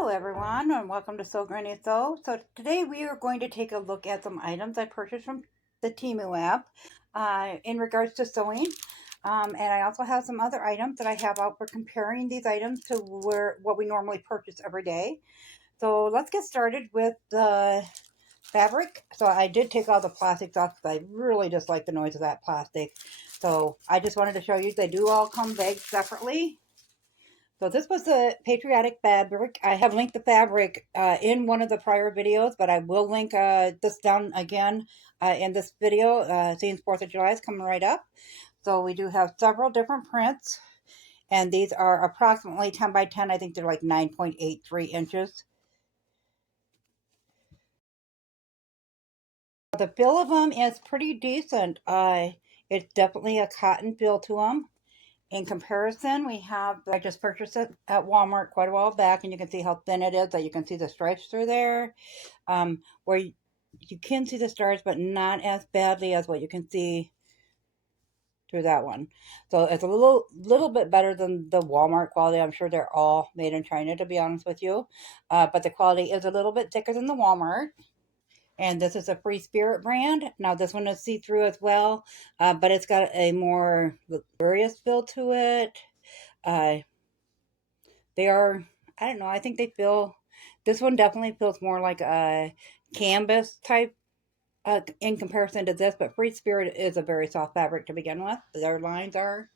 Hello everyone and welcome to Sew Granny Sew. So today we are going to take a look at some items I purchased from the Temu app in regards to sewing. And I also have some other items that I have out for comparing these items to what we normally purchase every day. So let's get started with the fabric. So I did take all the plastics off because I really dislike the noise of that plastic. So I just wanted to show you they do all come bagged separately. So this was the patriotic fabric. I have linked the fabric in one of the prior videos, but I will link this down again in this video. Seeing 4th of July is coming right up. So we do have several different prints, and these are approximately 10 by 10. I think they're like 9.83 inches. The feel of them is pretty decent. It's definitely a cotton feel to them. In comparison, we have, I just purchased it at Walmart quite a while back, and you can see how thin it is, that you can see the stripes through there, where you can see the stars, but not as badly as what you can see through that one. So it's a little bit better than the Walmart quality. I'm sure they're all made in China, to be honest with you, but the quality is a little bit thicker than the Walmart. And this is a Free Spirit brand. Now this one is see-through as well, but it's got a more luxurious feel to it. They are, I don't know, I think they feel, this one definitely feels more like a canvas type in comparison to this, but Free Spirit is a very soft fabric to begin with. Their lines are.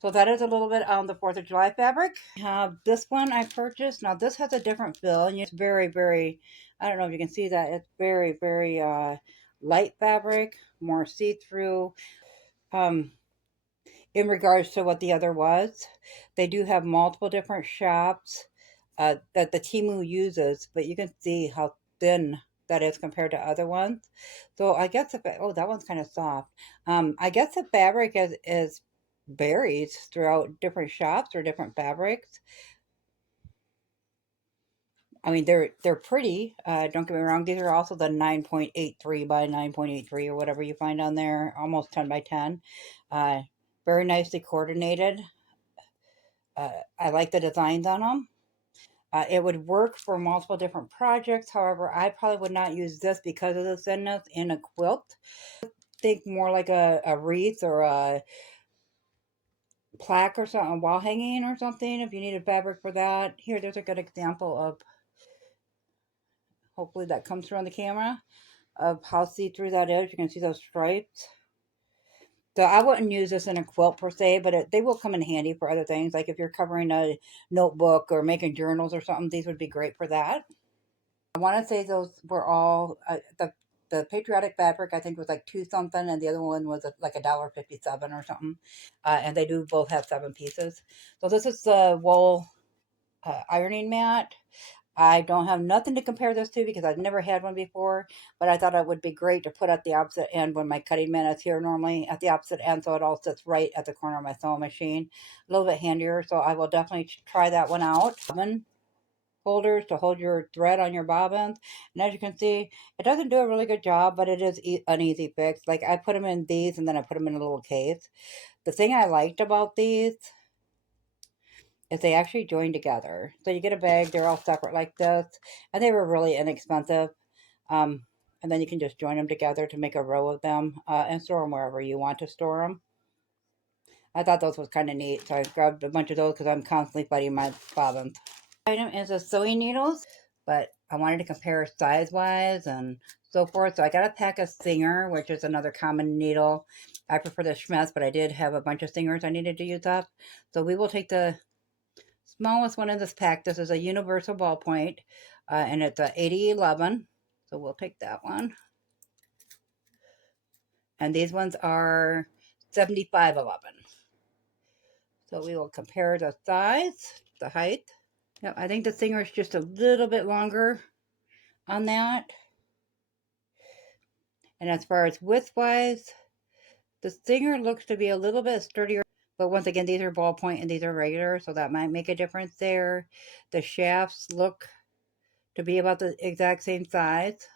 So that is a little bit on the 4th of July fabric. This one I purchased. Now this has a different feel, and it's very, very, I don't know if you can see that. It's very, very light fabric, more see-through. In regards to what the other was, they do have multiple different shops that the Temu uses, but you can see how thin that is compared to other ones. So I guess oh, that one's kind of soft. I guess the fabric is varies throughout different shops or different fabrics. I mean, they're pretty. Don't get me wrong. These are also the 9.83 by 9.83 or whatever you find on there, almost 10 by 10. Uh, Very nicely coordinated. I like the designs on them. It would work for multiple different projects. However, I probably would not use this because of the thinness in a quilt. Think more like a wreath or a plaque or something, wall hanging or something, if you needed fabric for that. Here, there's a good example of, hopefully that comes through on the camera, of how see-through that is. You can see those stripes. So I wouldn't use this in a quilt per se, but they will come in handy for other things. Like if you're covering a notebook or making journals or something, these would be great for that. I want to say those were all, the patriotic fabric I think was like 2 something, and the other one was like $1.57 or something. And they do both have 7 pieces. So this is the wool ironing mat. I don't have nothing to compare this to because I've never had one before, but I thought it would be great to put at the opposite end when my cutting mat is here normally at the opposite end, so it all sits right at the corner of my sewing machine. A little bit handier, so I will definitely try that one out. Bobbin holders to hold your thread on your bobbins, and as you can see, it doesn't do a really good job, but it is an easy fix. Like I put them in these, and then I put them in a little case. The thing I liked about these is they actually join together. So you get a bag, they're all separate like this, and they were really inexpensive. Um, and then you can just join them together to make a row of them and store them wherever you want to store them. I thought those was kind of neat, so I grabbed a bunch of those because I'm constantly fighting my bobbins. Item is a sewing needles, but I wanted to compare size-wise and so forth. So I got a pack of Singer, which is another common needle. I prefer the Schmetz, but I did have a bunch of Singers I needed to use up. So we will take the smallest one in this pack. This is a universal ballpoint, and it's a 8011. So we'll take that one. And these ones are 7511. So we will compare the size, the height. Yep, I think the Singer is just a little bit longer on that. And as far as width-wise, the Singer looks to be a little bit sturdier. But once again, these are ballpoint and these are regular, so that might make a difference there. The shafts look to be about the exact same size.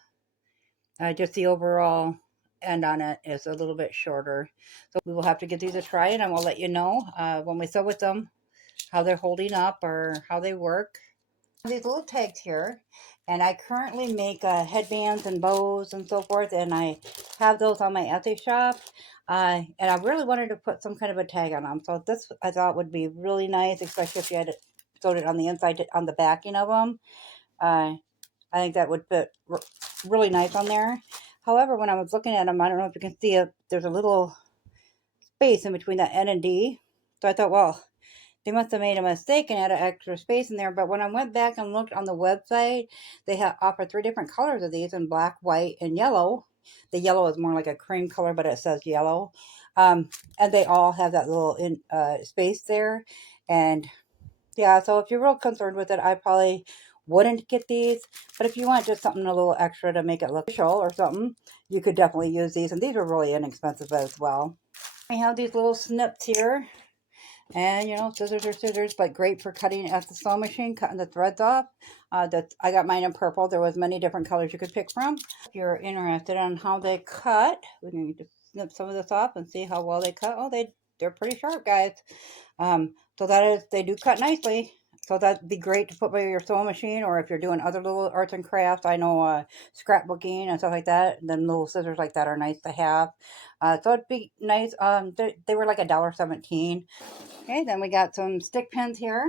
Just the overall end on it is a little bit shorter. So we will have to give these a try, and I will let you know when we sew with them how they're holding up or how they work. These little tags here, and I currently make headbands and bows and so forth, and I have those on my Etsy shop. And I really wanted to put some kind of a tag on them, so this I thought would be really nice, especially if you had it sewed it on the inside on the backing of them. Uh, I think that would fit really nice on there. However, when I was looking at them, I don't know if you can see it. There's a little space in between that N and D, so I thought, well, they must have made a mistake and added extra space in there. But when I went back and looked on the website, they have offered 3 different colors of these in black, white, and yellow. The yellow is more like a cream color, but it says yellow. And they all have that little space there. And yeah, so if you're real concerned with it, I probably wouldn't get these. But if you want just something a little extra to make it look official or something, you could definitely use these. And these are really inexpensive as well. I have these little snips here. And, scissors are scissors, but great for cutting at the sewing machine, cutting the threads off. I got mine in purple. There was many different colors you could pick from. If you're interested in how they cut, we can just snip some of this off and see how well they cut. Oh, they're pretty sharp, guys. They do cut nicely. So that'd be great to put by your sewing machine, or if you're doing other little arts and crafts. I know scrapbooking and stuff like that. Then little scissors like that are nice to have. So it'd be nice. They were like $1.17. Okay, then we got some stick pins here.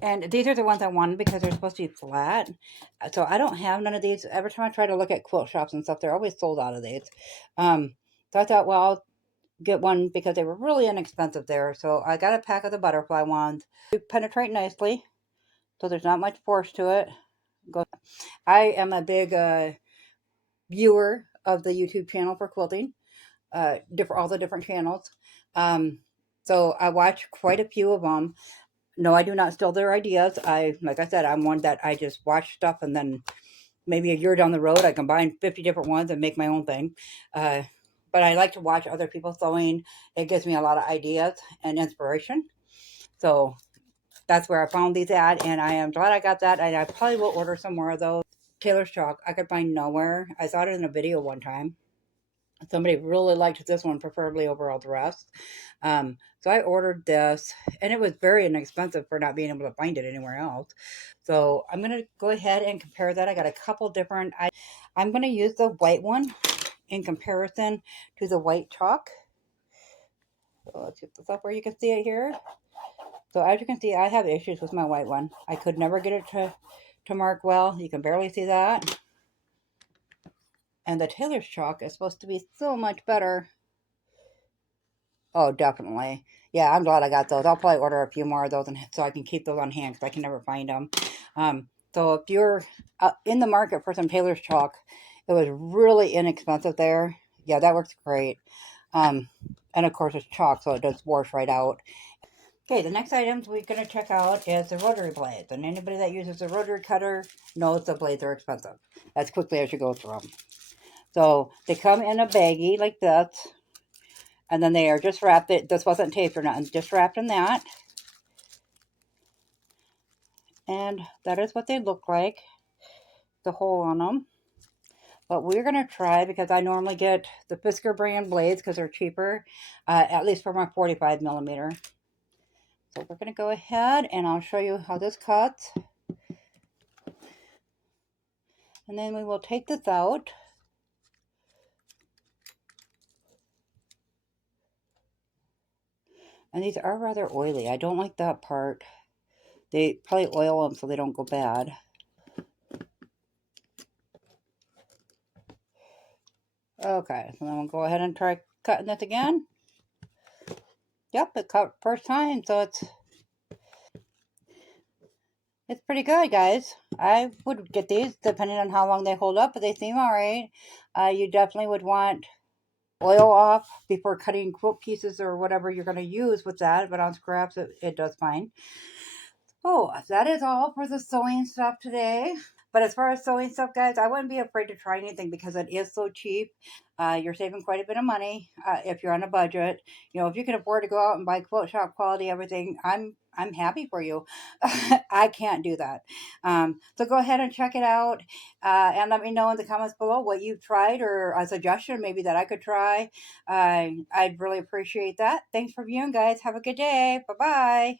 And these are the ones I wanted because they're supposed to be flat. So I don't have none of these. Every time I try to look at quilt shops and stuff, they're always sold out of these. So I thought, well, I'll get one because they were really inexpensive there. So I got a pack of the butterfly ones. They penetrate nicely, so there's not much force to it. I am a big viewer of the YouTube channel for quilting, all the different channels. So I watch quite a few of them. No, I do not steal their ideas. Like I said, I'm one that I just watch stuff, and then maybe a year down the road, I combine 50 different ones and make my own thing. But I like to watch other people sewing. It gives me a lot of ideas and inspiration. So that's where I found these at, and I am glad I got that. And I probably will order some more of those. Taylor's chalk, I could find nowhere. I saw it in a video one time. Somebody really liked this one, preferably over all the rest. So I ordered this, and it was very inexpensive for not being able to find it anywhere else. So I'm going to go ahead and compare that. I got a couple different. I'm going to use the white one in comparison to the white chalk. So let's get this up where you can see it here. So as you can see, I have issues with my white one. I could never get it to mark well. You can barely see that. And the Taylor's chalk is supposed to be so much better. Oh, definitely. Yeah, I'm glad I got those. I'll probably order a few more of those so I can keep those on hand because I can never find them. So if you're in the market for some Taylor's chalk, it was really inexpensive there. Yeah, that works great. And of course it's chalk, so it does wash right out. Okay, the next items we're going to check out is the rotary blades. And anybody that uses a rotary cutter knows the blades are expensive as quickly as you go through them. So they come in a baggie like this. And then they are just wrapped. This wasn't taped or nothing. Just wrapped in that. And that is what they look like. The hole on them. But we're going to try, because I normally get the Fisker brand blades because they're cheaper. At least for my 45 millimeter. So we're going to go ahead and I'll show you how this cuts. And then we will take this out. And these are rather oily. I don't like that part. They probably oil them so they don't go bad. Okay, so then we'll go ahead and try cutting this again. Yep, it cut first time, so it's pretty good, guys. I would get these depending on how long they hold up, but they seem alright. You definitely would want oil off before cutting quilt pieces or whatever you're going to use with that, but on scraps it does fine. Oh, that is all for the sewing stuff today. But as far as sewing stuff, guys, I wouldn't be afraid to try anything because it is so cheap. You're saving quite a bit of money if you're on a budget. If you can afford to go out and buy quilt shop quality everything, I'm happy for you. I can't do that. So go ahead and check it out and let me know in the comments below what you've tried or a suggestion maybe that I could try. I'd really appreciate that. Thanks for viewing, guys. Have a good day. Bye-bye.